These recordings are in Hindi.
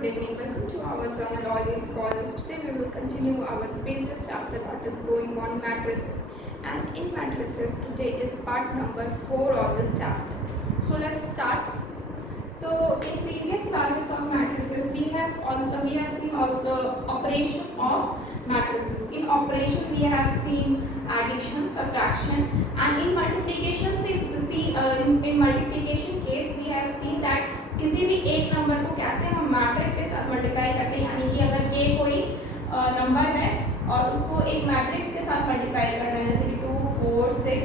good evening. Welcome to our channel All These Scholars. Today we will continue our previous chapter that is going on matrices. And in matrices today is part number 4 of this chapter. So let's start. So in previous classes of matrices we have seen all the operation of matrices. In operation we have seen addition, subtraction, and in multiplication in multiplication case we have seen that किसी भी एक नंबर को कैसे हम मैट्रिक्स के साथ मल्टीप्लाई करते हैं, यानी कि अगर ये कोई नंबर है और उसको एक मैट्रिक्स के साथ मल्टीप्लाई करना है, जैसे कि 2, 4, 6,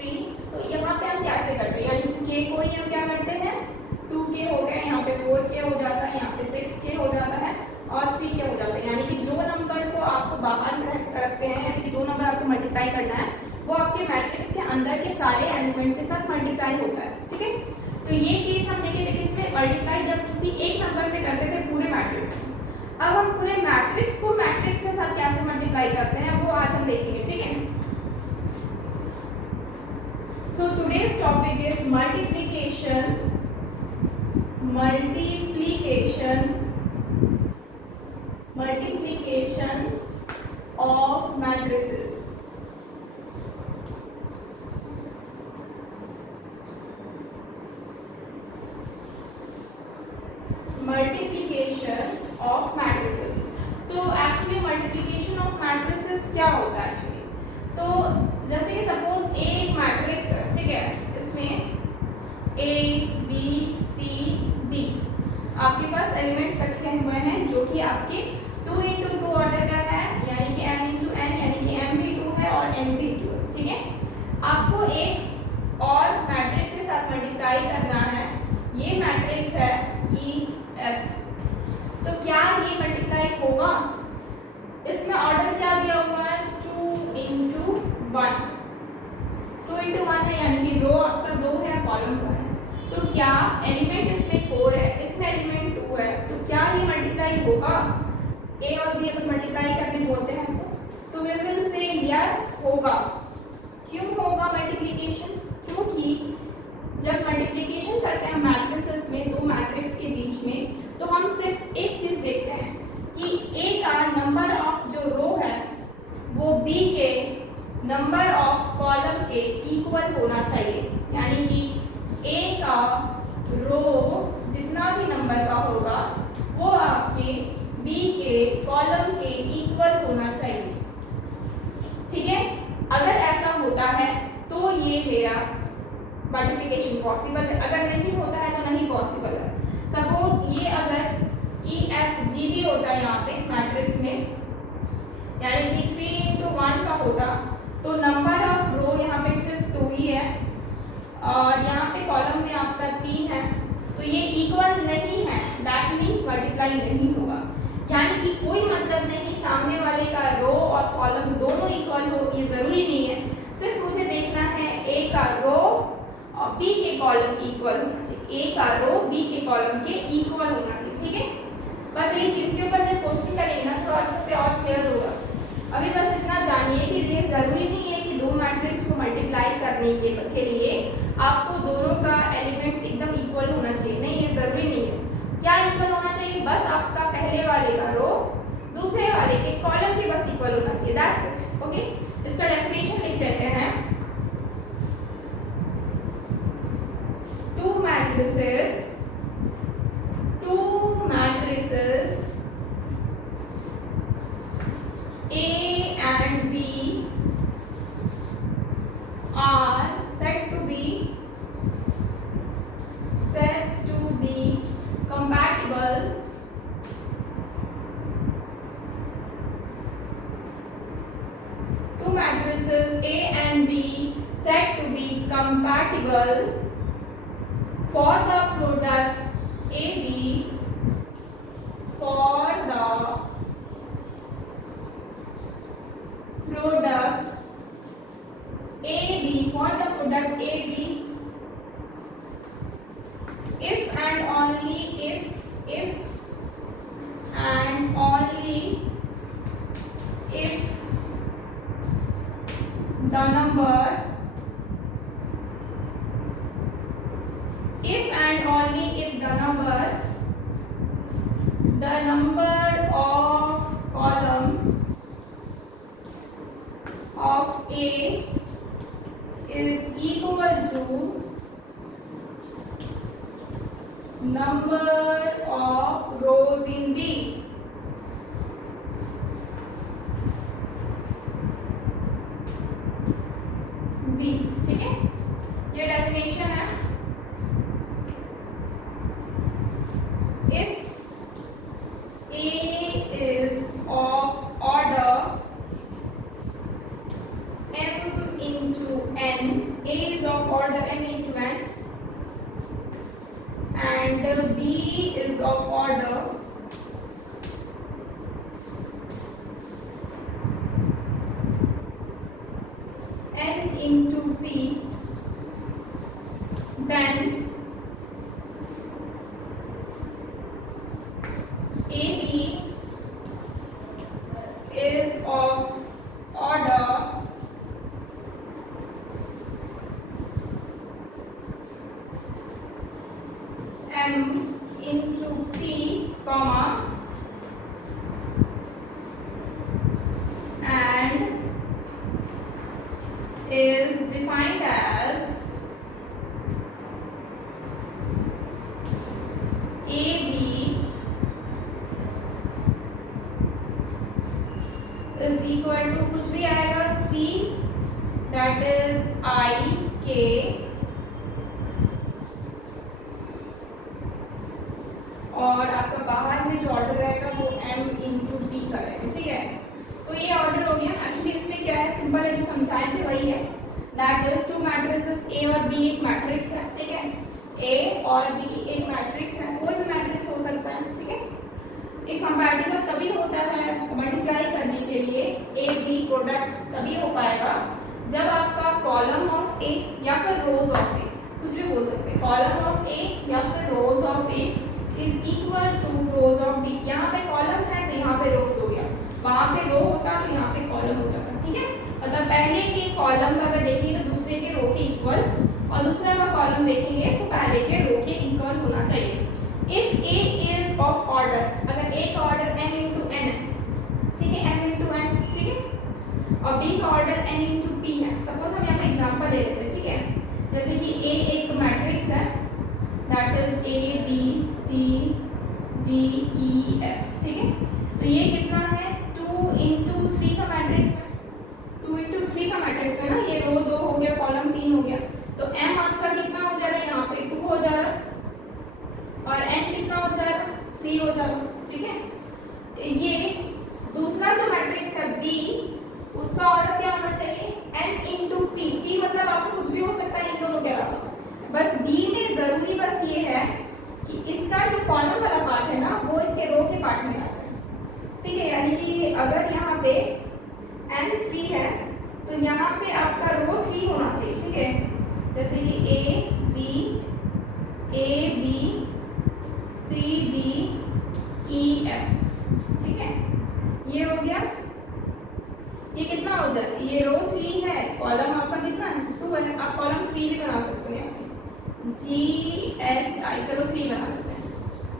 3, तो यहाँ पे हम कैसे करते हैं, यानी कि के को ही हम क्या करते हैं 2k हो गया, यहाँ पे 4k हो जाता है, यहाँ पे 6k हो जाता है और 3k हो जाता है, यानी कि जो नंबर को आपको बाहर रखते हैं, यानी कि जो नंबर आपको मल्टीप्लाई करना है वो आपके मैट्रिक्स के अंदर के सारे एलिमेंट्स के साथ मल्टीप्लाई होता है। ठीक है, तो ये केस हम देखे थे किसमें मल्टीप्लाई जब किसी एक नंबर से करते थे पूरे मैट्रिक्स को। अब हम पूरे मैट्रिक्स को मैट्रिक्स के साथ कैसे मल्टीप्लाई करते हैं वो आज हम देखेंगे। ठीक है, तो today's topic is multiplication of matrices. Multiplication of matrices. तो एक्चुअली मल्टीप्लिकेशन ऑफ मैट्रिसेस क्या होता है एक्चुअली, तो जैसे कि सपोज एक मैट्रिक्स है, ठीक है, इसमें A B C D आपके पास एलिमेंट्स रखे हुए हैं जो कि आपके 2 into 2 ऑर्डर का है, यानी कि m into n, यानी कि m भी 2 है और n भी 2 है। ठीक है, आपको एक और मैट्रिक्स के साथ मल्टीप्लाई करना है, ये मैट्रिक्स है E F। तो क्या ये मल्टीप्लाई होगा, इसमें ऑर्डर क्या दिया हुआ है 2 into 1, 2 into 1 है, यानी कि रो आपका 2 है, कॉलम 1 है, तो क्या एलिमेंट इसमें 4 है, इसमें एलिमेंट 2 है, तो क्या ये मल्टीप्लाई होगा, ए और बी अगर मल्टीप्लाई करने बोलते हैं तो वी विल से यस होगा। क्यों होगा मल्टीप्लिकेशन, क्योंकि जब मल्टीप्लिकेशन करते हैं मैट्रिसेस में दो मैट्रिक्स के बीच में, तो हम सिर्फ एक चीज देखते हैं कि ए का नंबर ऑफ जो रो है वो बी के नंबर ऑफ कॉलम के इक्वल होना चाहिए, यानी कि ए का रो जितना भी नंबर का होगा वो आपके बी के कॉलम के इक्वल होना चाहिए। ठीक है, अगर ऐसा होता है तो ये मेरा मल्टीप्लिकेशन पॉसिबल है, अगर नहीं होता है तो नहीं पॉसिबल है। सपोज ये अगर ई एफ जी भी होता है यहाँ पे मैट्रिक्स में, यानी कि 3 into 1 का होता, तो नंबर ऑफ रो यहाँ पे सिर्फ 2 ही है और यहाँ पे कॉलम में आपका 3 है, तो ये इक्वल नहीं है, दैट मीन्स मल्टीप्लाई नहीं होगा। यानी कि कोई मतलब नहीं सामने वाले का रो और कॉलम दोनों इक्वल हो, ये जरूरी नहीं है, सिर्फ मुझे देखना है ए का रो और बी के कॉलम के इक्वल होना चाहिए, ए का रो बी के कॉलम के इक्वल होना चाहिए। ठीक है, बस ये चीज के ऊपर जब क्वेश्चन करेंगे ना थोड़ा अच्छे से और क्लियर होगा। अभी बस इतना जानिए कि ये जरूरी नहीं है कि दो मैट्रिक्स को मल्टीप्लाई करने के लिए आपको दोनों का एलिमेंट्स एकदम इक्वल होना चाहिए, नहीं, ये जरूरी नहीं है। क्या इक्वल होना चाहिए, बस आपका पहले वाले का रो दूसरे वाले के कॉलम के बस इक्वल होना चाहिए, दैट्स इट। ओके, इसका डेफिनेशन लिख लेते हैं। Two matrices A and B are said to be compatible two matrices A and B said to be compatible for the product AB for the product AB if and only if the number if and only if the number the number of column of A is equal to number of rows in B. ठीक है, ये डेफिनेशन है. If A is of order m into n, A is of order m into n, and B is of order n into P, then AB is of order m into P, comma, and is defined as AB is equal to कुछ भी आएगा C, that is I K, और आपका बाहर में जो ऑर्डर रहेगा वो M into P का रहेगा. ठीक है, तो ये ऑर्डर हो गया. एक्चुअली इसमें क्या है, सिंपल है, जो समझाए थे वही है. That is to matrices A और B एक मैट्रिक्स है. ठीक है, A और B एक मैट्रिक्स है, कोई भी मैट्रिक्स हो सकता है. ठीक है, एक कंपैटिबल तभी होता है मल्टीप्लाई करने के लिए A B प्रोडक्ट तभी हो पाएगा जब आपका कॉलम ऑफ A या फिर रोज ऑफ A, कुछ भी बोल सकते हैं, कॉलम ऑफ A या फिर rows of A is equal to rows of B. यहाँ पे कॉलम है तो यहाँ पे रोज हो गया, वहाँ पे रो होता तो यहाँ पे कॉलम हो जाता. ठीक है, मतलब पहले के कॉलम का अगर देखेंगे तो दूसरे के रो के इक्वल, और दूसरा का कॉलम देखेंगे तो पहले के रो के इक्वल होना चाहिए. If A is of order, अगर A का ऑर्डर m into n है, ठीक है, m into n, ठीक है, और B का ऑर्डर n into p है. सपोज हम यहाँ पे एग्जांपल ले लेते हैं. ठीक है, जैसे कि A एक मैट्रिक्स है, that is A B C D E F. ठीक है, तो ये कितना है, 2 into 3 का मैट्रिक्स है, 2 into 3 का मैट्रिक्स है ना. ये रो 2 हो गया, कॉलम 3 हो गया, तो m आपका कितना हो जा रहा है, यहाँ पे 2 हो जा रहा है, और n कितना हो जा रहा है, 3 हो जा रहा है. ठीक है, ये दूसरा जो मैट्रिक्स है B, उसका ऑर्डर क्या होना चाहिए, n into p. p मतलब आपको कुछ भी हो सकता है इन दोनों के अलावा. बस B में जरूरी बस ये है कि इसका जो कॉलम वाला पार्ट है ना वो इसके रो के पार्ट में आ जाए. ठीक है, यानी कि अगर यहाँ पे n 3 है तो यहाँ पे आपका रो 3 होना चाहिए. ठीक है, जैसे कि A B C D E F. ठीक है, ये हो गया. ये कितना हो जाए, ये रो 3 है, कॉलम आपका कितना है, 2 है. आप कॉलम 3 भी बना सकते हैं, G H I, चलो 3 बना देते हैं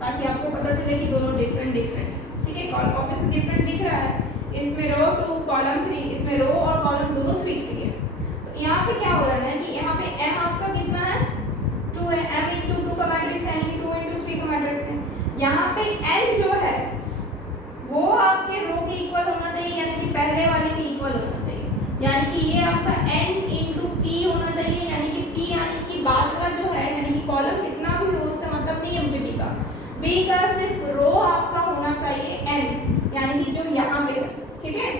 ताकि आपको पता चले कि दोनों डिफरेंट डिफरेंट. ठीक है, कॉलम ऑब्वियसली डिफरेंट दिख रहा है, इसमें रो 2 कॉलम 3, इसमें रो और कॉलम दोनों 3 3 है. तो यहाँ पे क्या हो रहा है कि यहाँ पे m आपका कितना है, 2 है, m into 2 का मैट्रिक्स है, यानी कि 2 into 3 का मैट्रिक्स है. यहाँ पे n जो है वो आपके रो के इक्वल होना चाहिए, यानी कि पहले वाले के इक्वल होना चाहिए, यानी कि ये आपका n into p होना चाहिए, यानी कि p यानी कि बाद वाला जो है, यानी कि कॉलम कितना भी हो उससे मतलब नहीं है मुझे b का सिर्फ रो आपका होना चाहिए n, यानी कि जो यहाँ पे है. ठीक है,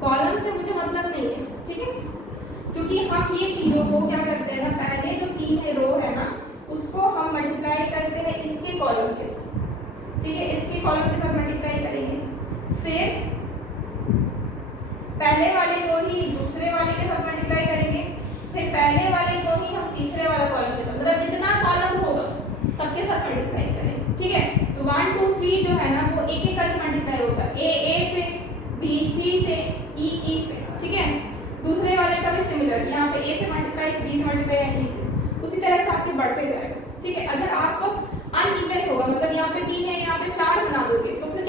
कॉलम से मुझे मतलब नहीं है. ठीक है, क्योंकि हम ये तीनों को क्या करते हैं ना, पहले जो 3 रो है ना उसको हम मल्टीप्लाई करते हैं इसके कॉलम के साथ. ठीक है, इसके कॉलम के साथ मल्टीप्लाई करेंगे, फिर पहले वाले को ही दूसरे वाले के साथ मल्टीप्लाई करेंगे, फिर पहले वाले को ही हम तीसरे वाले कॉलम के साथ, मतलब जितना कॉलम होगा सबके साथ मल्टीप्लाई करेंगे. ठीक है, तो 1 2 3 जो है ना वो एक एक करके मल्टीप्लाई होता है, A से, B C से, E से. ठीक है, दूसरे वाले का भी सिमिलर, यहाँ पे A से मल्टीप्लाई, B से मल्टीप्लाई या E से, उसी तरह से आपके बढ़ते जाएगा. ठीक है, अगर आप अनइवन होगा, मतलब यहाँ पे 3 है यहाँ पे 4 बना दोगे तो फिर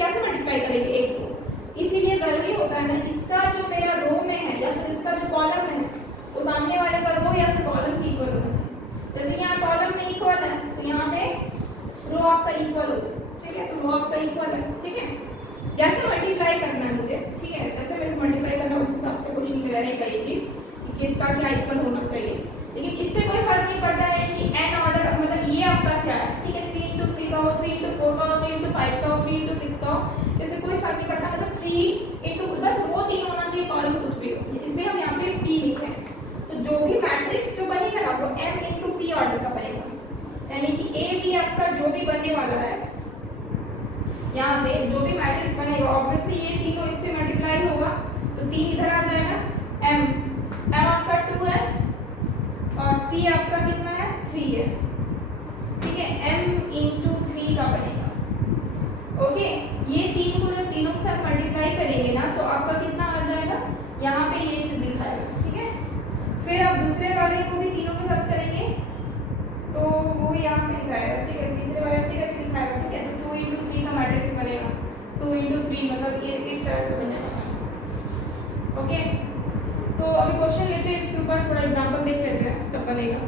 इक्वल हो, ठीक है, तो रो आपका इक्वल है, ठीक है। जैसे मल्टीप्लाई करना है मुझे, ठीक है, जैसे मेरे मल्टीप्लाई करना उस हिसाब से क्वेश्चन में रहेगा ये चीज़ कि किसका क्या इक्वल होना चाहिए। लेकिन इससे कोई फर्क नहीं पड़ता है कि n ऑर्डर मतलब ये आपका क्या है, ठीक है, 3 into 3 का हो, 3 into 4 का हो, 3 into 5 का हो, 3 into 6 का हो, इससे कोई फर्क नहीं पड़ता, मतलब 3 into बस वो 3 होना चाहिए, कॉलम कुछ भी हो, इसलिए हम यहाँ पे p लिखे हैं। तो जो भी मैट्रिक्स जो बनेगा ना वो m into p ऑर्डर का बनेगा, यानी कि a b आपका जो भी बनने वाला है यहाँ पे जो भी मैट्रिक्स बनेगा ऑब्वियसली ये तीनों इससे मल्टीप्लाई होगा, तो 3 इधर आ जाएगा, m आपका 2 है और p आपका कितना है 3 है, ठीक है, m into 3 का बनेगा, ओके। ये तीन को जब तीनों के साथ मल्टीप्लाई करेंगे ना तो आपका कितना आ जाएगा, यहाँ पे ये चीज दिखाएगा, ठीक है। फिर आप दूसरे वाले को भी तीनों के साथ करेंगे तो वो यहाँ पे दिखाएगा, ठीक है, तीसरे वाले से करके दिखाएगा, ठीक है। तो 2 into 3 का मैट्रिक्स बनेगा, 2 into 3 मतलब ये इस तरह से बनेगा, ओके। तो अभी क्वेश्चन लेते हैं, इसके ऊपर थोड़ा एग्जांपल देख लेते हैं तब बनेगा,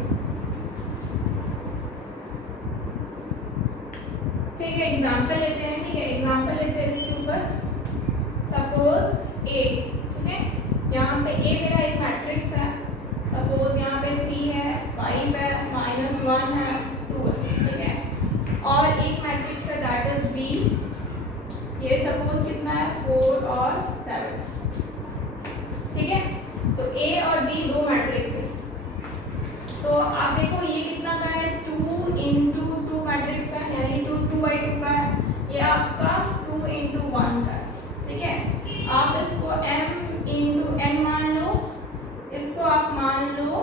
ठीक है। एग्जांपल लेते हैं, ठीक है, एग्जांपल लेते हैं इसके ऊपर। सपोज ए, ठीक है, यहाँ पे ए मेरा एक मैट्रिक्स है, सपोज यहाँ पे 3 है, 5 है, -1 है, 2 है, ठीक है, और एक मैट्रिक्स है दैट इज बी, ये सपोज कितना है 4 और 7, ठीक है। तो ए और बी दो मैट्रिक्स है, तो आप देखो ये कितना का है 2 into 2 मैट्रिक्स का, यानी 2/2 का है, ये आपका 2 into 1 का है, ठीक है। आप इसको m into n मान लो, इसको आप मान लो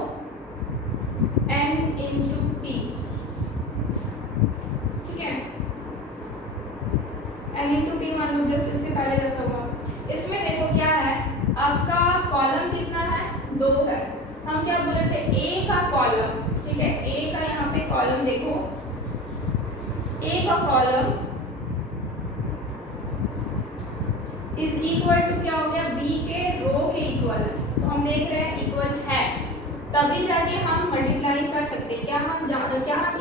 n into p, ठीक है, n into p मान लो, जस्ट इससे पहले जैसा हुआ। इसमें देखो क्या है, आपका कॉलम कितना है 2 है, हम क्या बोले थे a का कॉलम, ठीक है, a का यहाँ पे कॉलम देखो, a का कॉलम इज इक्वल टू क्या हो गया b के रो के इक्वल है, तो हम देख रहे हैं इक्वल है, तभी जाके हम मल्टीप्लाई कर सकते हैं। क्या हम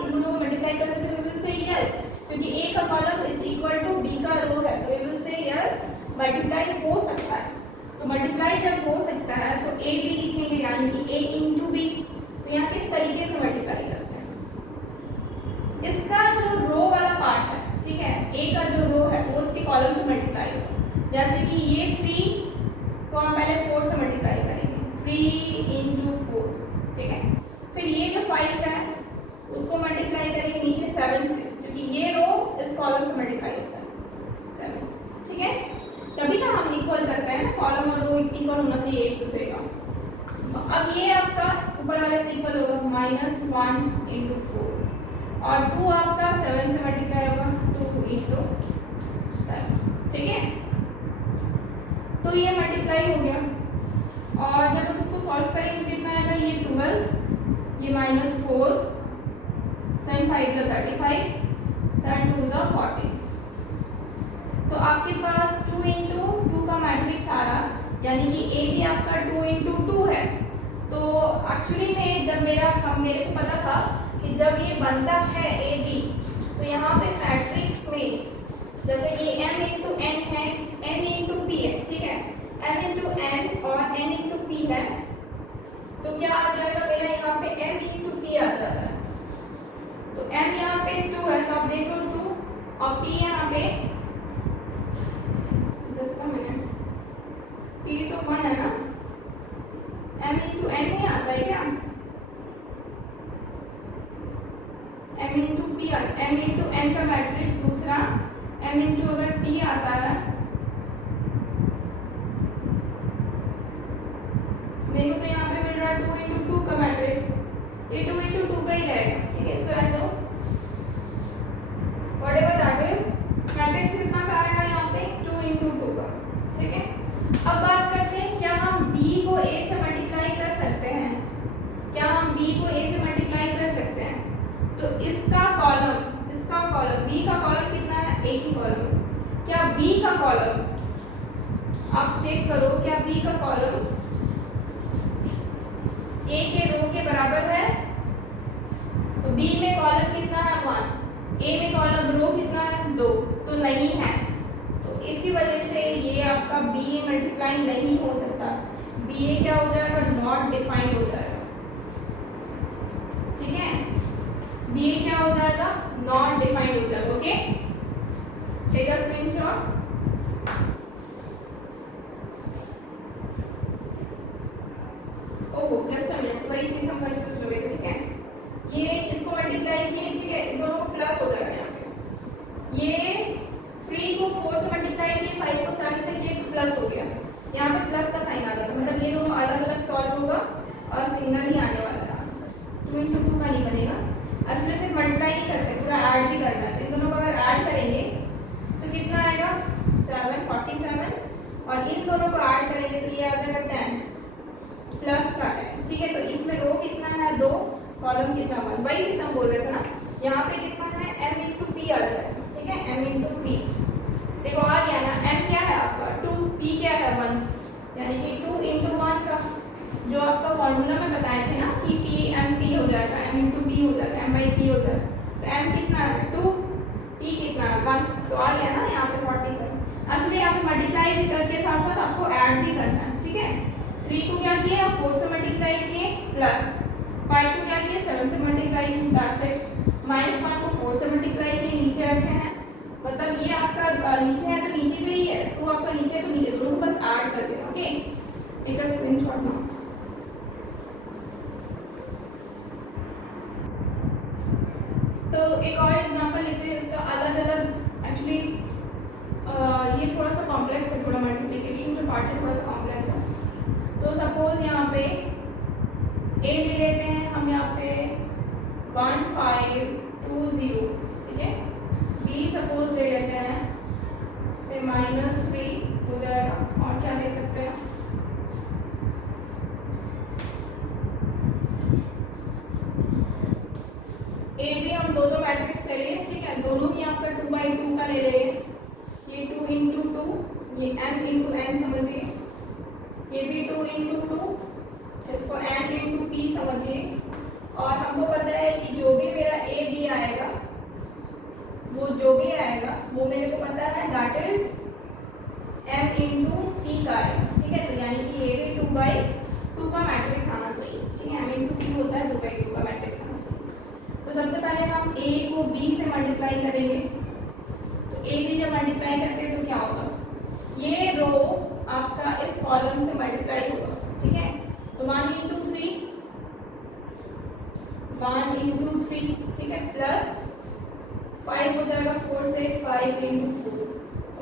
इन दोनों को मल्टीप्लाई कर सकते हैं? वी विल से यस, क्योंकि a का column is equal to b का रो है, तो we will say yes multiply हो सकता है। तो मल्टीप्लाई जब हो सकता है तो a b लिखेंगे, यानी कि a into b, तो यहाँ किस तरीके से मल्टीप्लाई करते हैं, इसका जो रो वाला पार्ट है, ठीक है, a का जो रो है वो इसके कॉलम से मल्टीप्लाई होगा, जैसे कि ये 3 को हम पहले 4 से मल्टीप्लाई करेंगे, 3 into 4, ठीक है। फिर ये जो 5 है उसको मल्टीप्लाई करेंगे नीचे 7 से, क्योंकि ये रो इस कॉलम से मल्टीप्लाई होता है 7 से, ठीक है। तभी ना हम इक्वल करते हैं ना, कॉलम और रो इक्वल होना चाहिए एक दूसरे का। अब ये आपका ऊपर वाले से इक्वल होगा -1 into 4 और 2 आपका 7 से मल्टीप्लाई होगा 2 into 7, ठीक है। तो ये मल्टीप्लाई हो गया, और जब हम इसको सॉल्व करेंगे तो कितना आएगा, ये 12, ये -4, 7 5 is 35, 7 2 is 40, तो आपके पास 2 into 2 का मैट्रिक्स आ रहा, यानी कि ए भी आपका 2 into 2 है। तो एक्चुअली में जब मेरे को पता था कि जब ये बनता है ए बी, तो यहाँ पे मैट्रिक्स में जैसे कि m into n है, n into p है, ठीक है, m into n और n into p है, तो क्या आ जाएगा मेरा यहाँ पे m into p आ जाता है। तो m यहाँ पे 2 है, तो आप देखो 2 और p यहाँ पे p तो 1 है ना, m into n नहीं आता है क्या, m into p, m into n का मैट्रिक्स दूसरा, m into अगर p आता है, देखो तो यहाँ पे मिल रहा है 2 into 2 का मैट्रिक्स, ये 2 into 2 का ही रहेगा, ठीक है, इसको ऐसे whatever that is, मैट्रिक्स कितना का आएगा यहाँ पे 2 into 2 का, ठीक है। अब बात करते हैं क्या हम b को a से मल्टीप्लाई कर सकते हैं, क्या हम b को a से मल्टीप्लाई कर सकते हैं, तो इसका कॉलम b का कॉलम कितना है, एक ही कॉलम, क्या b का कॉलम आप चेक करो, क्या b का कॉलम a के रो के बराबर है, तो b में कॉलम कितना है 1, ए में कॉलम रो कितना है 2, तो नहीं है, तो इसी वजह से ये आपका बी ए मल्टीप्लाई नहीं हो सकता, बी ए क्या हो जाएगा, नॉट डिफाइंड हो जाएगा। ठीक है, बी ए क्या हो जाएगा, नॉट डिफाइंड हो जाएगा। Okay, take a screenshot. Oh just a minute, वही चीज हम कंफ्यूज हो गए थे। ठीक है, ये इसको मल्टीप्लाई किए, ठीक है, इन दोनों को प्लस हो जाएगा यहाँ पे, ये 3 को 4 से मल्टीप्लाई किए, 5 को 7 से किए तो प्लस हो गया, यहाँ पे प्लस का साइन आ गया, मतलब ये दोनों अलग अलग सॉल्व होगा और सिंगल ही आने वाला है आंसर, 2 × 2 का नहीं बनेगा। एक्चुअली सिर्फ मल्टीप्लाई नहीं करते, पूरा ऐड भी करना है, तो इन दोनों को अगर ऐड करेंगे तो कितना आएगा 7 47, और इन दोनों को ऐड करेंगे तो ये आ जाएगा 10 प्लस का 10। ठीक है, तो इसमें रो कितना है 2, कॉलम कितना 1, वही चीज हम बोल रहे थे ना, यहाँ पे कितना है m × p आ जाएगा। ठीक है, m × p, देखो आ गया ना, m क्या है आपका 2, p क्या है 1, यानी कि 2 × 1 का जो आपका फॉर्मूला में बताए थे ना कि p m p हो जाएगा, m × p हो जाएगा, m/p हो जाएगा, तो m कितना है 2, p कितना है 1, तो आ गया ना यहाँ पे 47। एक्चुअली यहाँ पे मल्टीप्लाई भी करके साथ साथ आपको ऐड भी करना है। ठीक है, 3 को क्या किए आप 4 से मल्टीप्लाई किए, प्लस 5 को क्या किए 7 से मल्टीप्लाई किए, दैट्स इट। -1 को 4 से मल्टीप्लाई किए, नीचे रखे हैं, मतलब ये आपका नीचे है तो नीचे पे ही है, तो आपका नीचे है तो नीचे, दोनों को बस ऐड कर देना। Okay, take a screenshot now. तो एक और एग्जांपल लेते हैं इसका अलग अलग, एक्चुअली ये थोड़ा सा कॉम्प्लेक्स है, थोड़ा मल्टीप्लिकेशन जो पार्ट है थोड़ा सा कॉम्प्लेक्स है। तो सपोज यहाँ पे ए ले लेते हैं हम, यहाँ पे 1 5 2 0, ठीक है, बी सपोज ले लेते हैं फिर -3 हो जाएगा, और क्या ले सकते हैं, ए भी हम दो मैट्रिक्स ले लिए। ठीक है, दोनों ही आपका 2/2 का ले लेंगे, ये 2 × 2, ये m × n समझिए, ये भी 2 × 2, इसको n × p समझिए, और हमको पता है कि जो भी मेरा a b आएगा, वो जो भी आएगा वो मेरे को पता है दैट इज m × p का आएगा। ठीक है, तो यानी कि ये भी 2/2 का मैट्रिक्स आना चाहिए। ठीक है, m × p होता है 2/2 का मैट्रिक्स आना चाहिए। तो सबसे पहले हम a को b से मल्टीप्लाई करेंगे, तो a b जब मल्टीप्लाई करते हैं तो क्या होगा, ये रो आपका इस कॉलम से मल्टीप्लाई होगा। ठीक है, तो 1 × 3, 1 × 3, ठीक है, प्लस 5 हो जाएगा 4 से, 5 × 4।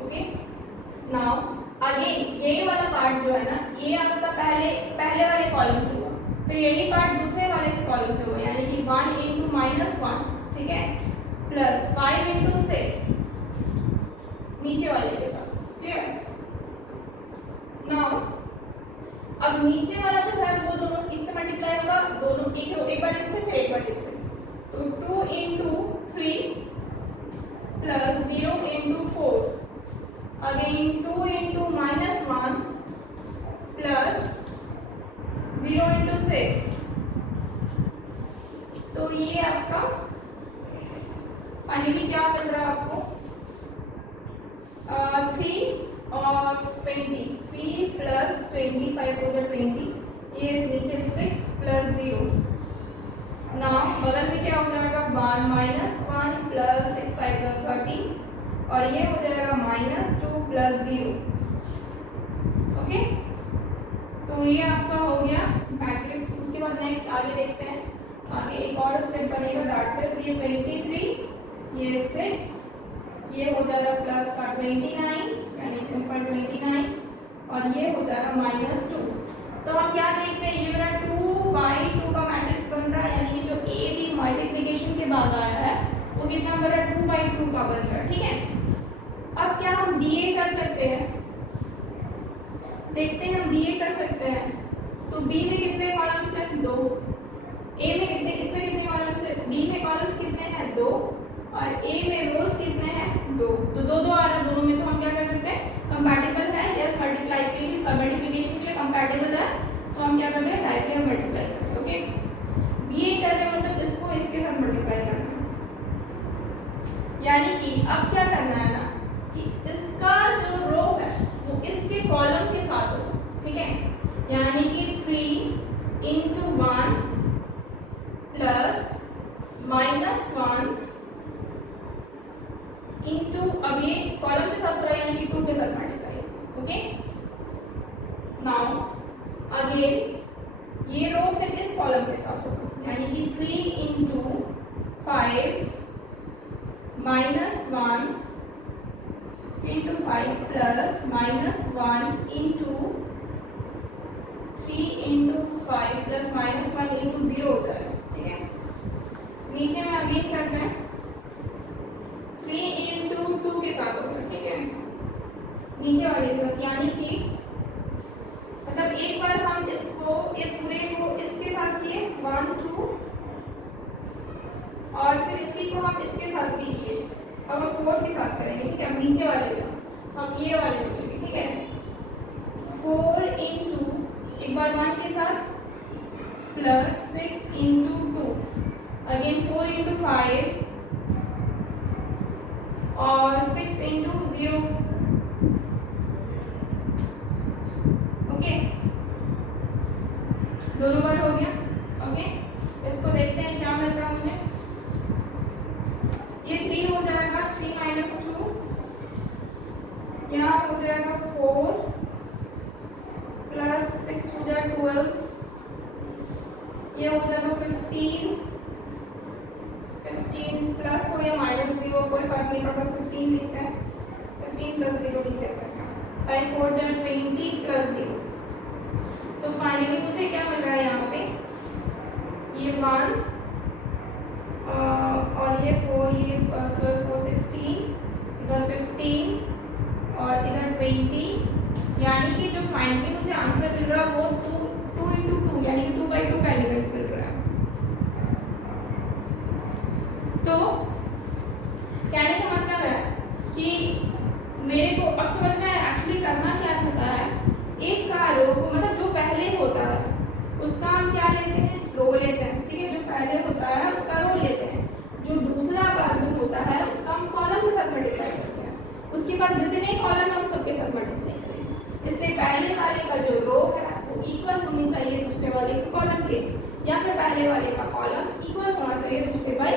ओके, नाउ अगेन ये वाला पार्ट जो है ना, ये आपका पहले वाले कॉलम से हुआ, फिर यही पार्ट दूसरे वाले से कॉलम से हुआ, यानी कि 1 × -1, ठीक है, प्लस 5 × 6 नीचे वाले के साथ। क्लियर? नाउ अब नीचे वाला जो है वो दोनों इससे मल्टीप्लाई होगा, दोनों एक बार इससे फिर एक बार इससे, तो 2 × 3 प्लस 0 × 4, अगेन 2 × -1 प्लस 0 × 6, तो ये आपका फाइनली क्या मिल रहा है आपको 3 और 20, 3 प्लस 25 हो जाए 20, ये नीचे 6 प्लस 0, ना बगल में क्या हो जाएगा 1 प्लस 6 5 30, और ये हो जाएगा -2 प्लस 0। ओके, तो ये आपका हो गया मैट्रिक्स। उसके बाद नेक्स्ट आगे देखते हैं, आगे एक और स्टेप बनेगा, दैट इज ये 23, ये 6, ये हो जाएगा प्लस का 29, यानी 29, और ये हो जाएगा -2। तो हम क्या देख रहे हैं, ये मेरा 2/2 का मैट्रिक्स बन रहा है, यानी कि जो ए बी मल्टीप्लिकेशन के बाद आया है वो कितना मेरा 2/2 का बन रहा है। ठीक है, अब क्या हम बीए कर सकते हैं, देखते हैं हम बीए कर सकते हैं। तो बी में कितने कॉलम्स हैं 2, ए में कितने, इसमें कितने कॉलम्स हैं, बी में कॉलम्स कितने हैं 2, और ए में रोज कितने हैं 2, तो 2 2 आ रहा है दोनों में, तो हम क्या कर सकते हैं, कंपैटिबल है, यस मल्टीप्लाई के लिए मल्टीप्लिकेशन के लिए कंपैटिबल है, तो हम क्या करते हैं डायरेक्टली हम मल्टीप्लाई करते हैं। ओके, बीए कर रहे हैं मतलब इसको इसके साथ मल्टीप्लाई करना है। अब क्या करना है ना कि इसका जो रो है वो इसके कॉलम के साथ हो, ठीक है, यानी कि 3 इंटू 1 प्लस -1 इंटू, अब ये कॉलम के साथ हो रहा है यानी कि 2 के साथ मल्टीप्लाई, ओके। नाउ अगेन ये रो फिर इस कॉलम के साथ होगा, यानी कि 3 into 5 -1 into 5 plus -1 into 3 into 5 plus -1 into 0 हो जाएगा, ठीक है। नीचे में अगेन करते हैं 3 इंटू 2 के साथ होगा, ठीक है, नीचे वाले के साथ, यानी कि मतलब एक बार हम इसको एक पूरे को इसके साथ किए 1 2 और फिर इसी को हम इसके साथ भी किए, अब हम 4 के साथ करेंगे, ठीक है। हम नीचे वाले को हम ये वाले को करेंगे, ठीक है। 4 इंटू एक बार 1 के साथ प्लस 6 इंटू 2 अगेन 4 इंटू 5 और 6 इंटू 0, ओके, दोनों बार हो गया, ओके। इसको देखते हैं क्या मिल रहा है मुझे, ये 3 हो जाएगा, 3 माइनस 2 यहाँ हो जाएगा 4 प्लस 6 हो जाएगा 12, ये हो जाएगा 15 प्लस हो या -0 कोई फर्क नहीं पड़ता, 15 लिखते हैं, 15 प्लस 0 लिख देते हैं, 5 4 जाए 20 प्लस 0। तो फाइनली मुझे क्या मिल रहा है यहाँ पे, ये 1 और ये 4, ये 12 4 16, इधर 15 और इधर 20, यानी कि जो फाइनली मुझे आंसर मिल रहा है वो 2 इंटू 2 यानी कि 2/2 का एलिमेंट्स मिल रहा है। तो कहने का मतलब है कि मेरे को अब समझ में एक्चुअली करना क्या होता है, एक का रो को मतलब जो पहले होता है उसका हम क्या लेते हैं, रो लेते हैं, ठीक है, जो पहले होता है उसका रो लेते हैं, जो दूसरा बार में होता है उसका हम कॉलम के साथ मल्टीप्लाई करते हैं, उसके बाद जितने कॉलम है उन सबके साथ मल्टीप्लाई करेंगे। इससे पहले वाले का जो रो है वो इक्वल होनी चाहिए दूसरे वाले के कॉलम के, या फिर पहले वाले का कॉलम इक्वल होना चाहिए दूसरे बाय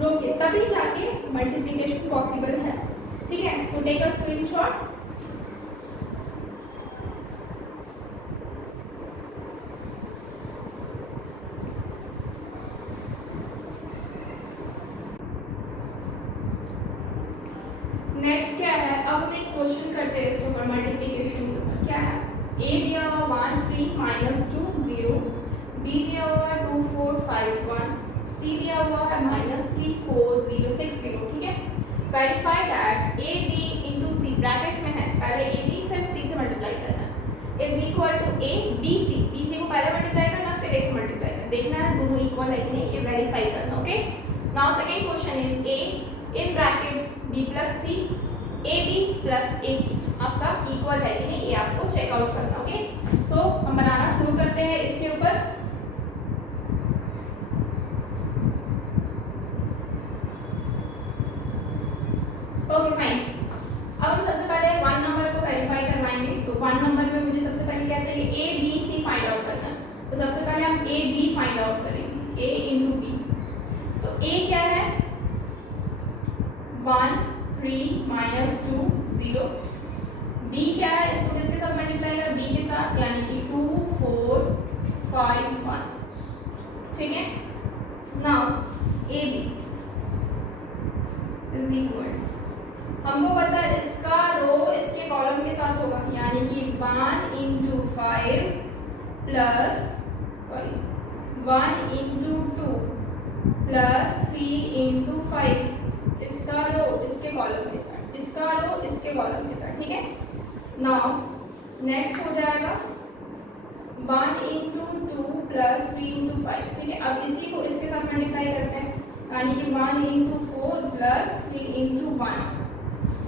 रो के, तभी जाके मल्टीप्लिकेशन पॉसिबल है, ठीक है। तो टेक अ स्क्रीनशॉट। नेक्स्ट क्या है, अब हम एक क्वेश्चन करते हैं इसके ऊपर, मल्टीप्लिकेशन के ऊपर। क्या है, ए दिया हुआ 1 3 -2 0, बी दिया हुआ 2 4 5 1, सी दिया हुआ है -3 4 0 6 0, ठीक है। Verify that A B into C, bracket में है, पहले ए बी फिर सी से मल्टीप्लाई करना है, is equal to A B C, B C को पहले मल्टीप्लाई करना फिर ए से मल्टीप्लाई करना, देखना है दोनों इक्वल है कि नहीं, ये वेरीफाई करना, okay. Now second question is A in bracket B plus C A B plus A C आपका इक्वल है कि नहीं, ये आपको चेकआउट करना, ओके। सो हम बनाना शुरू करते हैं इसके ऊपर। ओके फाइन, अब हम सबसे पहले 1 नंबर को वेरीफाई करवाएंगे। तो 1 नंबर में मुझे सबसे पहले क्या चाहिए, A B C find out करना है। तो सबसे पहले हम ए बी फाइंड आउट करेंगे, ए इंटू बी। तो ए क्या है, 1 3 -2 0, बी क्या है, इसको किसके साथ मल्टीप्लाई कर, बी के साथ, यानी कि 2 4 5 1, ठीक है। Now A B is equal, हमको पता है इसका रो इसके कॉलम के साथ होगा, यानी कि 1 into 5 plus 1 into 2 plus 3 into 5, इसका रो इसके कॉलम के साथ, इसका रो इसके कॉलम के साथ, ठीक है। नाउ नेक्स्ट हो जाएगा 1 इंटू 2 प्लस 3 इंटू 5, ठीक है। अब इसी को इसके साथ मल्टीप्लाई करते हैं, यानी कि 1 into 4 plus 3 into 1,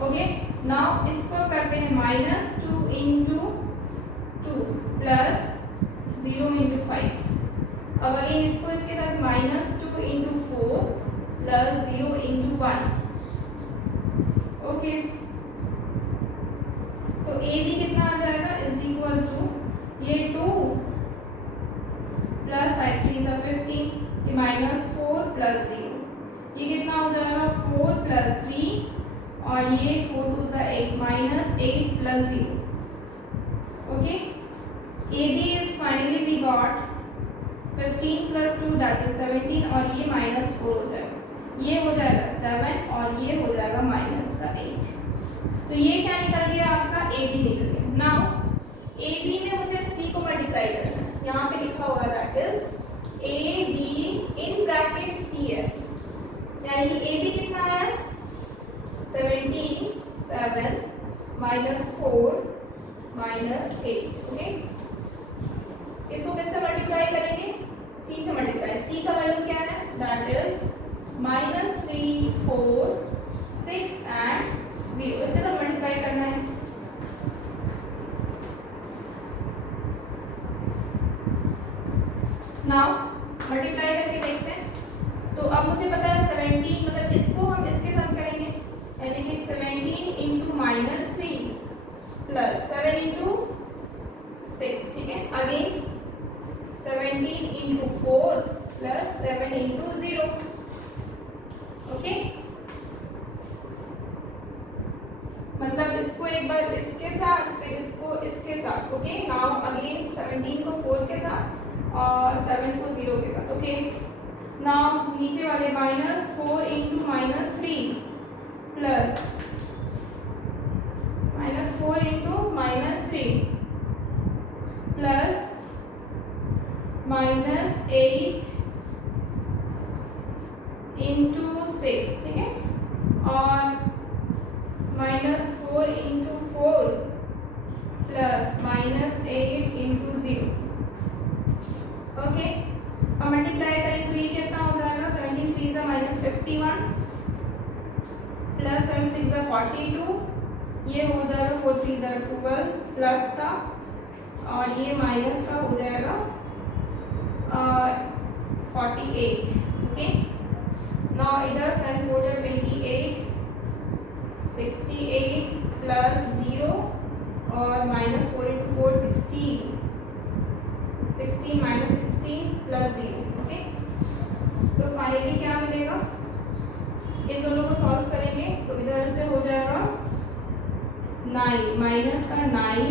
okay. Now इसको करते हैं -2 इंटू 2 प्लस 0 इंटू 5, अब अगेन इसको इसके साथ -2 इंटू 4 प्लस 0 इंटू 1, ओके, तो ए बी कितना आ जाएगा इज इक्वल टू ये 2 प्लस 5 3 = 15, ये -4 प्लस 0, ये कितना हो जाएगा 4 प्लस 3 और ये 4 2 = 8 -8 plus 0. Okay, AB is finally we got 15 plus 2 that is 17 और ये -4 हो जाएगा, ये हो जाएगा 7 और ये हो जाएगा -8. तो ये क्या निकल गया आपका AB निकल गया. नाउ AB में मुझे C को मल्टीप्लाई करना है, यहाँ पे लिखा हुआ that is AB in bracket C है, यानी कि AB कितना है 17 7 -4 -8. ओके, इसको किससे मल्टीप्लाई करेंगे C से मल्टीप्लाई. C का वैल्यू क्या है दैट इज -3 4 6 एंड 0, इससे तो मल्टीप्लाई करना है. नाउ मल्टीप्लाई करके देखते हैं. तो अब मुझे पता है 17 मतलब इसको हम इसके साथ करेंगे, यानी कि 17 इंटू -3 प्लस 7 इंटू 6. ठीक है, again 17 into 4 plus 7 into 0. Okay, मतलब इसको एक बार इसके साथ फिर इसको इसके साथ. ओके, नाउ अगेन 17 को 4 के साथ और 7 को 0 के साथ. ओके, नाउ नीचे वाले -4 into -3 plus -4 into -3 plus -8 into 6. ठीक है, और -4 इंटू 4 प्लस -8 इंटू 0. ओके, अब मल्टीप्लाई करें तो ये कितना हो जाएगा 17 3 = -51 प्लस 7 6 = 42, ये हो जाएगा 4 3 = 12 प्लस का और ये माइनस का हो जाएगा 48. ओके, नाउ इधर 7 4 = 28 68 प्लस 0 और -4 इंटू 4 16 16 -16 प्लस 0. ओके, तो फाइनली क्या मिलेगा, इन दोनों को सॉल्व करेंगे तो इधर से हो जाएगा 9 माइनस का 9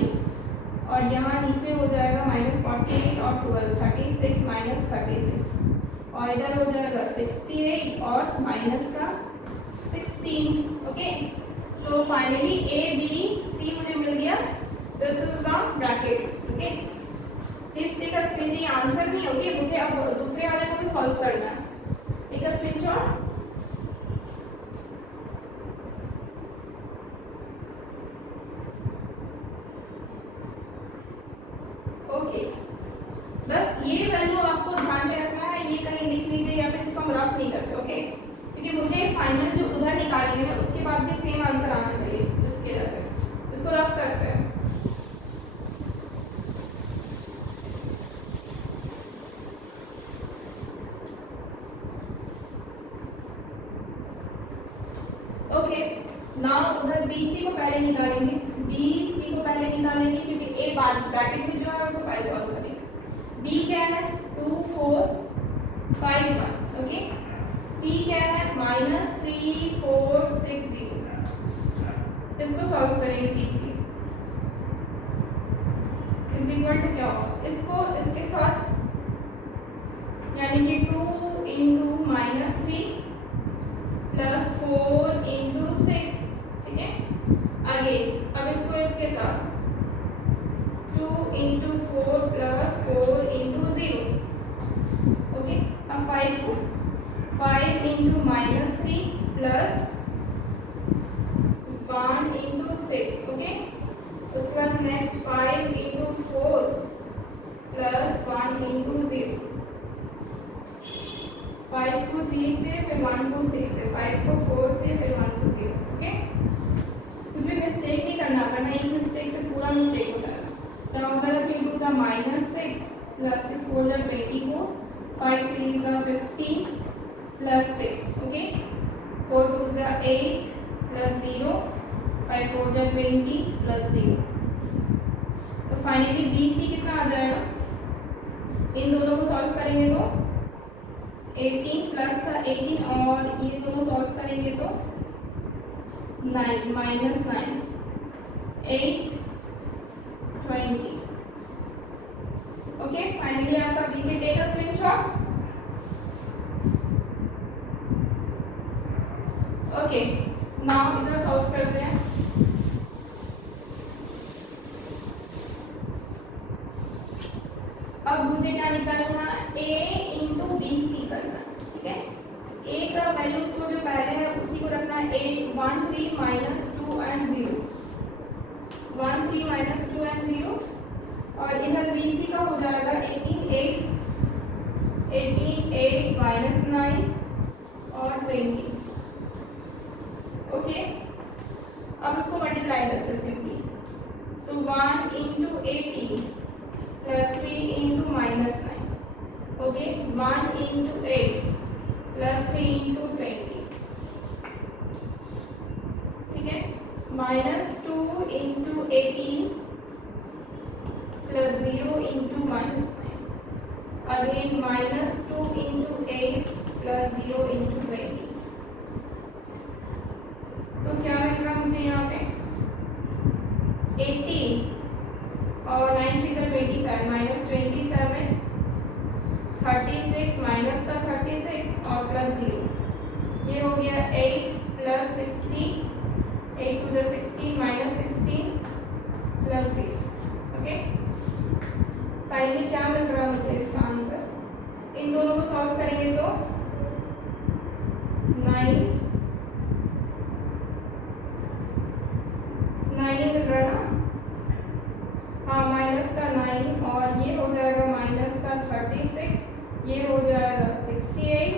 और यहाँ नीचे हो जाएगा -48 और 12 36 -36 और इधर हो जाएगा 68 और माइनस का 16. ओके, तो फाइनली A B C मुझे मिल गया. This is the bracket. Okay, please take a screenshot. ये आंसर नहीं. ओके, मुझे अब दूसरे वाले को भी सॉल्व करना है. Take a screenshot. ओके, बस ये वैल्यू आपको ध्यान में रखना है, ये कहीं लिख लीजिए या फिर इसको हम रफ नहीं करते. ओके, क्योंकि मुझे फाइनल जो उधर निकाली है उसके बाद भी सेम आंसर आना चाहिए. इसके जैसे इसको रफ करते हैं. ओके, नाउ उधर BC को पहले निकालेंगे. BC को पहले निकालेंगे क्योंकि A ब्रैकेट में जो है उसको पहले सॉल्व करेंगे. B क्या है 2 4 5 1. ओके, C क्या है -3 4 6 0. इसको सॉल्व करेंगे. BC इज इक्वल टू क्या होगा, इसको इसके साथ यानी कि 2 इंटू -3 प्लस 4 इंटू 6. ठीक है, आगे अब इसको इसके साथ 2 इंटू 4 प्लस 4 इंटू 0. ओके, अब 5 को 5 इंटू -3 प्लस 1 इंटू 6. ओके, उसके बाद नेक्स्ट 5 इंटू 4 प्लस 1 इंटू 0. 5 को 3 से फिर 1 को 6 से, 5 को 4 से फिर 1 को 0 से. ओके, कुछ भी मिस्टेक नहीं करना, वरना एक मिस्टेक से पूरा मिस्टेक हो जाएगा. तो हो जाएगा 3 2 = -6 प्लस 6 4 = 24 5 3 = 15 प्लस 6. ओके, 4 2 = 8 प्लस 0 5 4 जा 20 प्लस 0। तो फाइनली बी सी कितना आ जाएगा, इन दोनों को सॉल्व करेंगे तो 18 प्लस का 18 और ये दोनों सॉल्व करेंगे तो 9 माइनस 9 8 20। ओके, फाइनली आपका B C take a screenshot. Okay, now इधर सॉल्व करते हैं। अब मुझे क्या निकालना, a इंटू बी सी करना है, ठीक है। a का वैल्यू तो जो पहले है उसी को रखना है, a 1 3 minus 2 and 0, 1 3 minus 2 and 0। और इधर बी सी का हो जाएगा 18 8 माइनस 9 और 20। ओके, अब इसको मल्टीप्लाई करते हैं सिंपली, तो 1 into 18 plus 3 into minus 9। Okay, 1 into 8 plus 3 into 20, ठीक है। Minus 2 into 18 plus 0 into minus 9, again minus 2 into 8 plus 0 into 20। तो क्या मिल रहा मुझे यहाँ पे 18 और 9 3 27 माइनस 27 36 माइनस का 36 और प्लस 0, ये हो गया 8 plus 16 8 two 16 minus 16 plus 0। Okay, finally क्या मिल रहा है मुझे इसका आंसर, इन दोनों को सॉल्व करेंगे तो 9 ही मिल रहा है ना, हाँ, माइनस का 9 और ये हो जाएगा माइनस का 36, ये हो जाएगा 68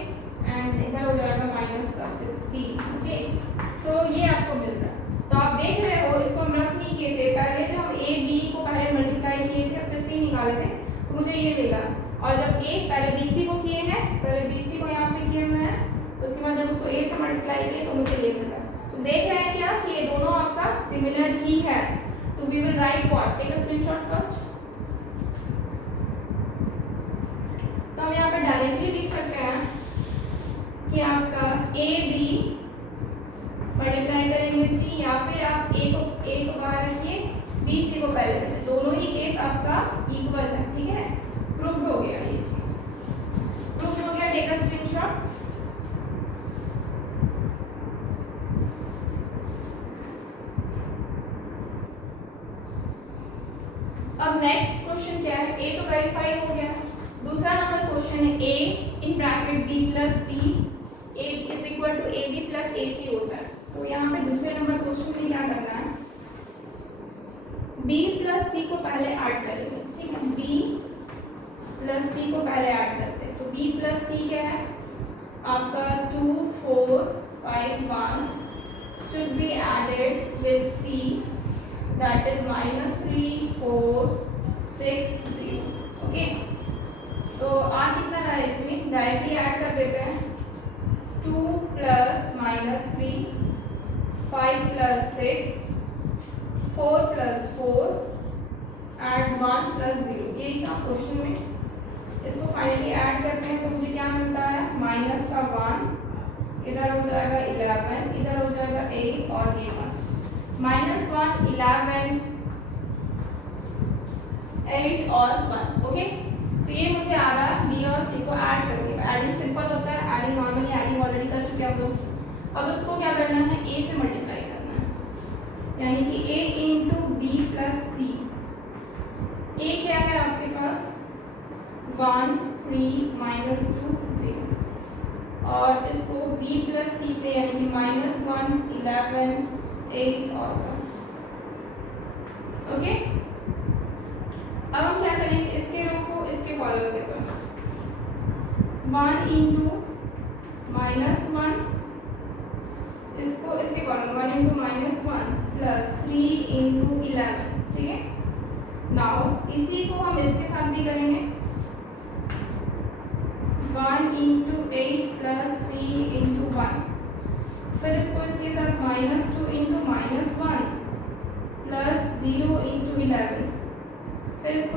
एंड इधर हो जाएगा माइनस का 16। ओके, तो ये आपको मिल रहा है। तो आप देख रहे हो, इसको हम रफ नहीं किए थे, पहले जब हम ए बी को पहले मल्टीप्लाई किए थे फिर से निकाले थे तो मुझे ये मिला, और जब ए पहले बी सी को किए हैं, पहले बी सी को यहाँ पे किए हुए हैं, उसके बाद जब उसको ए से मल्टीप्लाई किए तो मुझे ये मिला। तो देख रहे हैं क्या कि ये दोनों आपका सिमिलर ही है। तो we will write what, take a screenshot first. तो हम यहाँ पे डायरेक्टली लिख सकते हैं कि आपका ए बी मल्टीप्लाई करेंगे सी, या फिर आप ए को बाहर रखिए, बी सी को पहले रखिए, दोनों ही केस आपका इक्वल है, ठीक है। प्रूव हो गया, ये चीज प्रूव हो गया, टेक अ स्क्रीनशॉट। अब नेक्स्ट क्वेश्चन क्या है, ए तो वेरीफाई हो गया, दूसरा नंबर क्वेश्चन है A in bracket B plus C A is equal to A B plus A C होता है। तो यहाँ पे दूसरे नंबर क्वेश्चन में क्या करना है, बी प्लस सी को पहले ऐड करेंगे, ठीक है। बी प्लस सी को पहले ऐड करते हैं, तो बी प्लस सी क्या है आपका 2 4 5 1 should be added with c, that is minus 3 4 6 0। Okay, तो आ कितना रहा है इसमें, डायरेक्टली ऐड कर देते हैं, 2 plus minus 3 5 plus 6 4 plus 4 and 1 plus 0, ये था क्वेश्चन में। इसको फाइनली ऐड करते हैं तो मुझे क्या मिलता है, माइनस का 1, इधर हो जाएगा 11, इधर हो जाएगा 8 और ये 1, माइनस 1 11 8 और 1। ओके, तो ये मुझे आ रहा है बी और सी को ऐड करके, एडिंग सिंपल होता है, एडिंग नॉर्मली एडिंग ऑलरेडी कर चुके हैं हम लोग। अब इसको क्या करना है, ए से मल्टीप्लाई करना है, यानी कि ए इंटू बी प्लस सी। ए क्या है आपके पास 1 3 माइनस 2 0, और इसको बी प्लस सी से यानी कि माइनस 1 11 8 और 1। ओके, अब हम क्या करेंगे, इसके रो को इसके कॉलम के साथ 1 इंटू माइनस 1, इसको इसके column 1 into minus 1 plus 3 into 11, ठीक है। नाउ इसी को हम इसके साथ भी करेंगे, 1 इंटू 8 प्लस 3 इंटू 1, फिर इसको इसके साथ माइनस 2 इंटू माइनस 1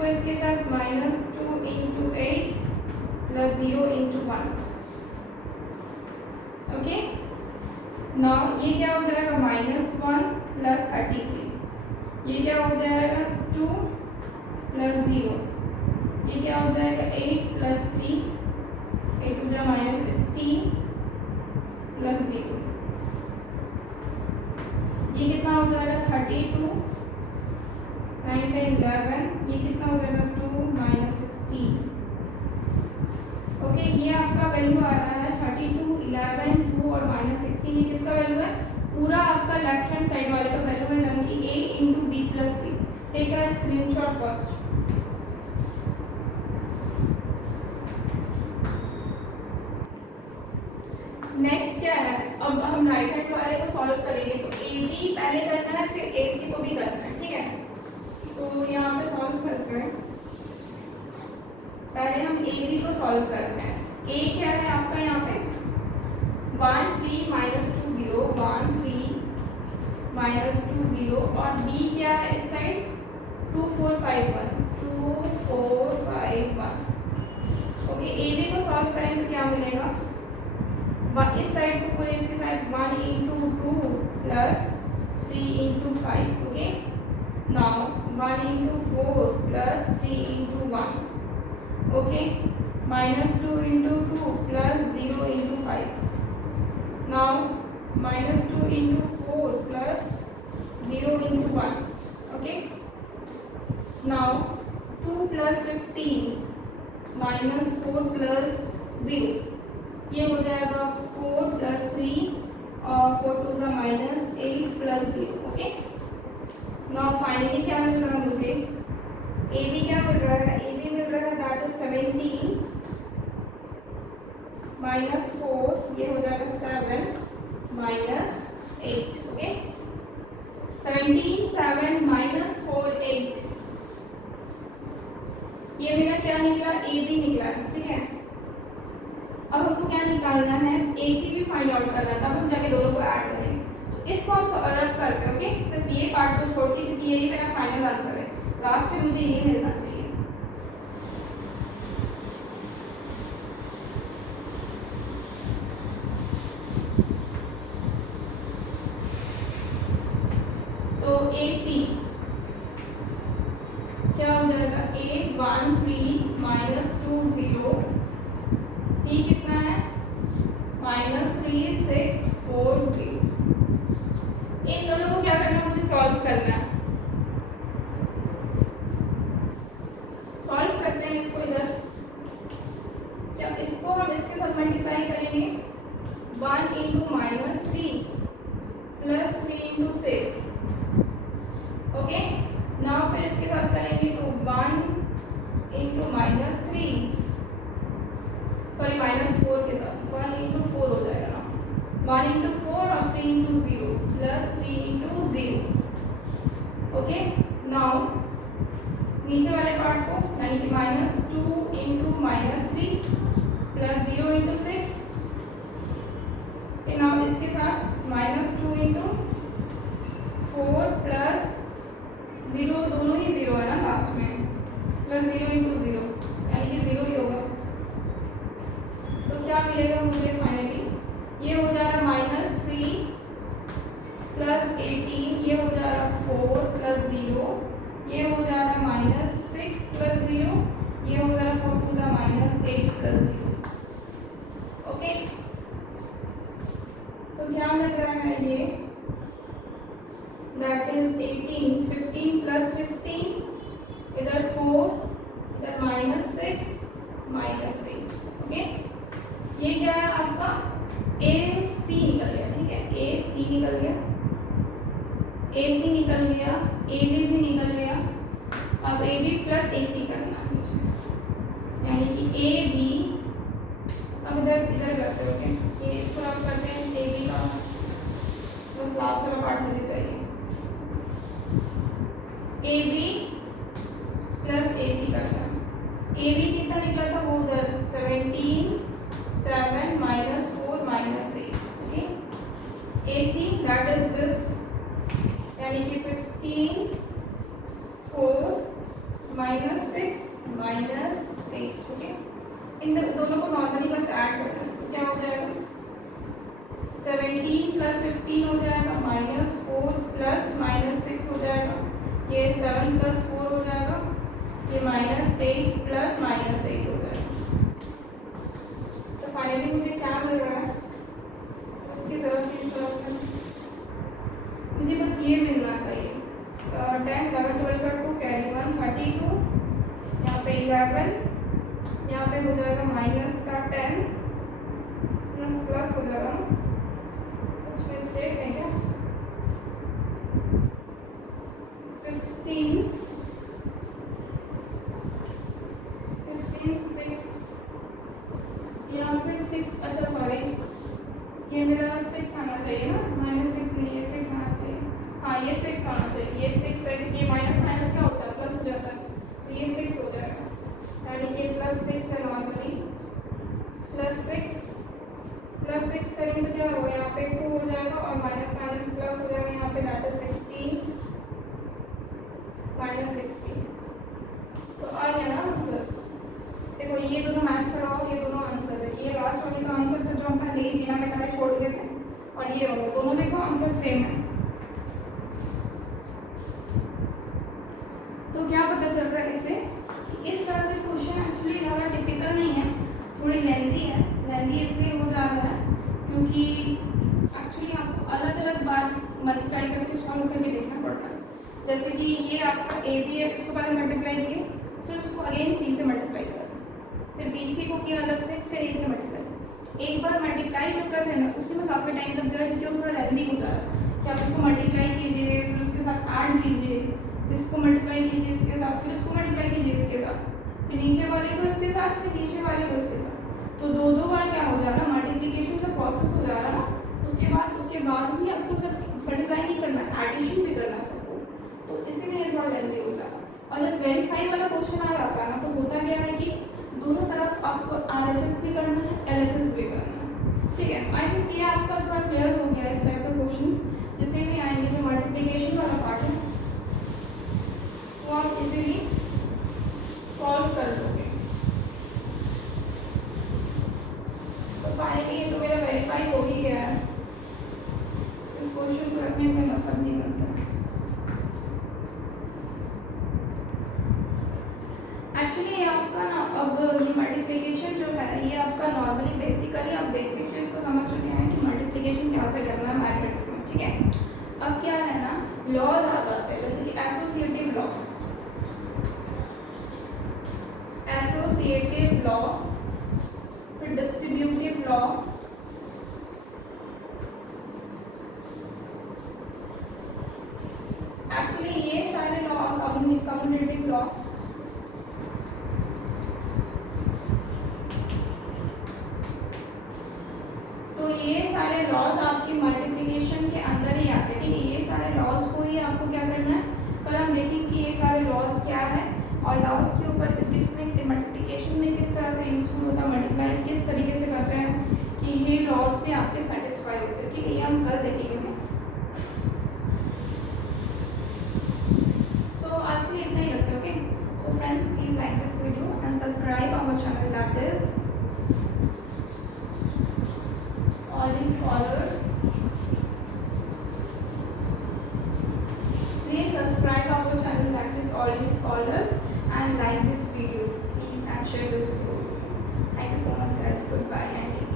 इसको इसके साथ -2 into 8 plus 0 into 1। Okay, now ये क्या हो जाएगा -1 प्लस 33, ये क्या हो जाएगा 2 प्लस 0, ये क्या हो जाएगा 8 प्लस 3, 8 हो जाएगा -16 प्लस 0, ये कितना हो जाएगा 32, 9 10 11, ये कितना हो जाएगा 2 -16। ओके, ये आपका वैल्यू आ रहा है 32, 11, 2 और -16। ये किसका वैल्यू है? पूरा आपका लेफ्ट हैंड साइड वाले का वैल्यू है, यानी कि a into B plus C. Take a screenshot first. Next क्या है, अब हम राइट हैंड वाले को सॉल्व करेंगे। तो ए बी पहले करना है, फिर ए सी को भी करना है, ठीक है। तो यहाँ पे सॉल्व करते हैं। पहले हम ए बी को सॉल्व करते हैं। ए क्या है आपका यहाँ पे 1 3 -2 0, 1 3 -2 0, और बी क्या है इस साइड 2 4 5 1, 2 4 5 1। ओके, ए बी को सॉल्व करें तो क्या मिलेगा, इस साइड को पूरे इसके साथ 1 into 2 plus 3 into 5। Okay, now 1 into 4 plus 3 into 1। Okay, -2 into 2 plus 0 into 5। Now -2 into 4 plus 0 into 1। Okay, now 2 plus 15 -4 plus 0, ये हो जाएगा 4 प्लस 3 और 4 2 ज़ा -8 प्लस 0। ओके, नाउ फाइनली क्या मिल रहा है मुझे, ए बी क्या मिल रहा है, ए बी मिल रहा है दैट इज 17 -4, ये हो जाएगा 7 -8। ओके, 17 7 -4 8, ये मेरा क्या निकला, ए बी निकला है, ठीक है। अब हमको क्या निकालना है, ए सी भी फाइंड आउट करना है, तब हम जाके दोनों को ऐड करेंगे। तो इसको हम रफ करते हैं। ओके, सिर्फ ये पार्ट को छोड़ के, क्योंकि यही मेरा फाइनल आंसर है, लास्ट में मुझे ये मिलना चाहिए। तो ए सी क्या हो जाएगा, ए 1 3 -2 0, सी कितना है -3 6 4 3। इन दोनों को क्या करना है, मुझे सॉल्व करना है। सॉल्व करते हैं इसको इधर। जब इसको हम इसके साथ मल्टीप्लाई करेंगे 1 into -3 plus 3 into 6। Okay, now फिर इसके साथ करेंगे तो 1 इंटू -3, सॉरी -4 के साथ 1 इंटू 4 हो जाएगा ना, 1 इंटू 4 और 3 into 0 plus 3 into 0। Okay, now नीचे वाले पार्ट को, यानी कि -2 इंटू -3 प्लस 0 इंटू 6। नाउ इसके साथ -2 इंटू 4 प्लस 0, दोनों ही 0 है ना लास्ट में, प्लस 0 इंटू 0, यानी कि 0 ही होगा। तो क्या मिलेगा मुझे फाइनली, ये हो जाएगा -3 प्लस 18, ये हो जाएगा 4 प्लस 0, ये हो जाएगा -6 प्लस 0, ये हो जाएगा 4 2 ज़ा -8 प्लस 0। ओके, तो क्या मिल रहा है ये, दैट इज 18, 15 प्लस 15, इधर 4, इधर -6 -8। ओके, ये क्या है आपका ए सी निकल गया, ठीक है, ए सी निकल गया, ए सी निकल गया, ए बी भी निकल गया। अब ए बी प्लस ए सी करना है मुझे, यानी कि ए बी, अब इधर करते हो, ओके, ये इसको आप करते हैं ए बी का, बस लास्ट वाला पार्ट मुझे चाहिए। ए बी प्लस ए सी करना है, ए बी कितना निकला था वो उधर 17 7 -4 -8। Okay, A see that is this, यानी कि 15 4 -6 ये 7 + 4 हो जाएगा, ये -8 + -8 हो जाएगा। तो फाइनली मुझे क्या मिल रहा है, इसकी तरफ की तरफ मुझे बस ये मिलना चाहिए। 10 11 12 का 2 कैरी 1 32, यहाँ पे 11, यहाँ पे हो जाएगा माइनस का 10 प्लस हो जाएगा, कुछ मिस्टेक है क्या, 15 6, यहाँ पे 6, अच्छा सॉरी, ये मेरा 6 आना चाहिए ना, -6 नहीं, ये 6 आना चाहिए। हाँ ये 6 आना चाहिए, ये 6 है क्योंकि माइनस माइनस क्या होता है, प्लस हो जाता है, तो ये 6 हो जाएगा, यानी कि +6 है नॉर्मली, +6 करेंगे तो क्या होगा, यहाँ पे 2 हो जाएगा और माइनस माइनस प्लस हो जाएगा, यहाँ पे दैट इज 16 -16। तो आ गया ना आंसर। देखो ये दोनों मैच कराओ, ये दोनों आंसर है, ये लास्ट वाले का आंसर था जो हम पहले ही बिना मिटाए छोड़ दिए थे, और ये वाला, दोनों देखो आंसर सेम है। तो क्या पता चल रहा है इससे, इस तरह से क्वेश्चन एक्चुअली ज़्यादा टिपिकल नहीं है, थोड़ी लेंथी है। लेंथी इसलिए हो जा रहा है क्योंकि एक्चुअली आपको अलग अलग बार मल्टीप्लाई करके सॉल्व करके देखना पड़ता है। जैसे कि ये आपका ए बी है, इसको पहले मल्टीप्लाई किए, फिर उसको अगेन सी से मल्टीप्लाई कर, फिर बी सी को किया अलग से, फिर ए से मल्टीप्लाई। एक बार मल्टीप्लाई जो कर रहे हैं ना, उसी में काफ़ी टाइम लग जाएगा क्योंकि वो थोड़ा लेंथी होता है कि आप इसको मल्टीप्लाई कीजिए, फिर उसके साथ ऐड कीजिए, इसको मल्टीप्लाई कीजिए इसके साथ, फिर इसको मल्टीप्लाई कीजिए इसके साथ, फिर नीचे वाले को इसके साथ, फिर नीचे वाले को इसके साथ। तो दो बार क्या हो जा रहा है, मल्टीप्लिकेशन का प्रोसेस हो जा रहा है ना। उसके बाद भी आपको सिर्फ मल्टीप्लाई नहीं करना, एडिशन भी करना सबको, तो इसीलिए थोड़ा लेंथी हो जाता है। और जब वेरीफाई वाला क्वेश्चन आ जाता है ना, तो होता क्या है कि दोनों तरफ आपको RHS भी करना है, LHS भी करना है, ठीक है। आई थिंक ये आपका थोड़ा क्लियर हो गया, इस टाइप के क्वेश्चंस जितने भी आएंगे, जो मल्टीप्लिकेशन वाला पार्ट है वो आप इजीली सॉल्व कर लोगे। तो फाइनली ये तो मेरा वेरीफाई हो ही गया है, इस क्वेश्चन को रखने से मतलब नहीं बनता। एक्चुअली ये आपका ना, अब ये मल्टीप्लिकेशन जो है ये आपका नॉर्मली बेसिकली आप बेसिक चीज़ को समझ चुके हैं कि मल्टीप्लिकेशन कैसे करना है मैट्रिक्स में, ठीक है। अब क्या है ना, लॉज आ जाते हैं, जैसे कि एसोसिएटिव लॉ, फिर डिस्ट्रीब्यूटिव लॉ, एक्चुअली ये सारे लॉ, कम्युटेटिव लॉ, तो ये सारे लॉज आपकी मल्टीप्लिकेशन के अंदर ही आते हैं, ठीक है। ये सारे लॉज को ही आपको क्या करना है, पर हम देखेंगे कि ये सारे लॉज क्या है, और लॉज के ऊपर इसमें मल्टीप्लिकेशन में किस तरह से यूजफुल होता है, मल्टीप्लाई किस तरीके से करते हैं कि ये लॉज भी आपके सेटिस्फाई होते हैं, ठीक है। ये हम कल देखेंगे। सो आज के लिए इतना ही रखते हैं, okay. So friends, please like this video and subscribe our channel, that is all these scholars. Please subscribe our channel, that is all these scholars, and like this video please, and share this video. Thank you so much guys, goodbye and